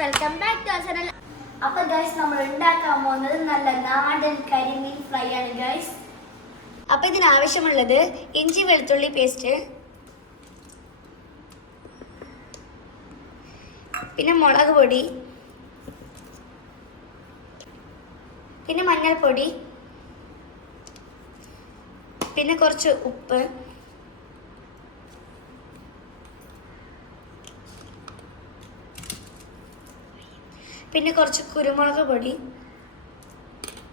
Welcome back to channel. അപ്പോൾ guys നമ്മൾ ഉണ്ടാക്കാൻ പോകുന്നത് നല്ല നാടൻ കരിമീൻ ഫ്രൈ ആണ് ഗൈസ്. അപ്പോൾ ഇതിനാവശ്യമുള്ളത് ഇഞ്ചി വെളുത്തുള്ളി പേസ്റ്റ്, പിന്നെ മുളക് പൊടി, പിന്നെ മഞ്ഞൾപ്പൊടി, പിന്നെ കുറച്ച് ഉപ്പ്, പിന്നെ കുറച്ച് കുരുമുളക് പൊടി,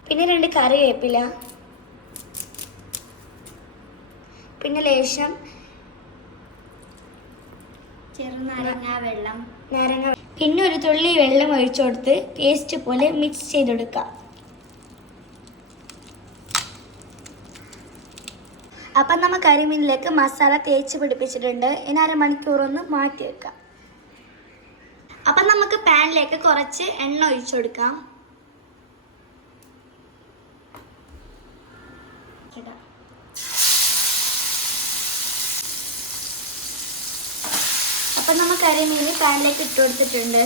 പിന്നെ 2 കറിവേപ്പില, പിന്നെ ലേശം ചെറുനാരങ്ങ വെള്ളം, പിന്നെ ഒരു തുള്ളി വെള്ളം ഒഴിച്ചു കൊടുത്ത് പേസ്റ്റ് പോലെ മിക്സ് ചെയ്തെടുക്കാം. അപ്പം നമ്മൾ കരിമീനിലേക്ക് മസാല തേച്ച് പിടിപ്പിച്ചിട്ടുണ്ട്. ഇനി അരമണിക്കൂറൊന്ന് മാറ്റി വെക്കാം. അപ്പം നമുക്ക് പാനിലേക്ക് കുറച്ച് എണ്ണ ഒഴിച്ചു കൊടുക്കാം. അപ്പം നമ്മൾ കരിമീൻ പാനിലേക്ക് ഇട്ട് കൊടുത്തിട്ടുണ്ട്.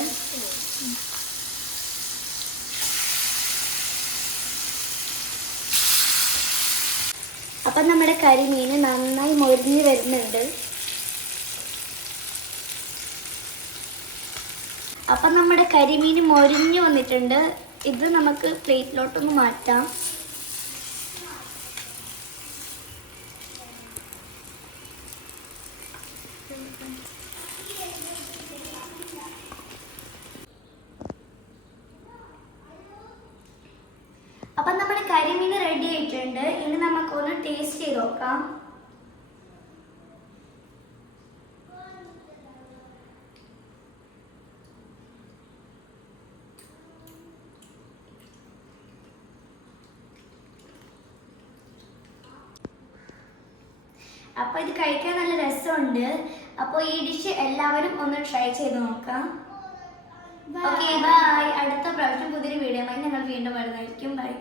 അപ്പം നമ്മുടെ കരിമീൻ നന്നായി മൊരിഞ്ഞ് വരുന്നുണ്ട്. അപ്പം നമ്മുടെ കരിമീൻ മൊരിഞ്ഞ് വന്നിട്ടുണ്ട്. ഇത് നമുക്ക് പ്ലേറ്റിലോട്ടൊന്ന് മാറ്റാം. അപ്പം നമ്മുടെ കരിമീൻ റെഡി ആയിട്ടുണ്ട്. ഇനി നമുക്കൊന്ന് ടേസ്റ്റ് ചെയ്ത് നോക്കാം. അപ്പോൾ ഇത് കഴിക്കാൻ നല്ല രസമുണ്ട്. അപ്പോൾ ഈ ഡിഷ് എല്ലാവരും ഒന്ന് ട്രൈ ചെയ്ത് നോക്കാം. Okay, bye. അടുത്ത പ്രാവശ്യം പുതിയൊരു വീഡിയോയുമായി ഞങ്ങൾ വീണ്ടും വരുന്നതായിരിക്കും. ബൈ.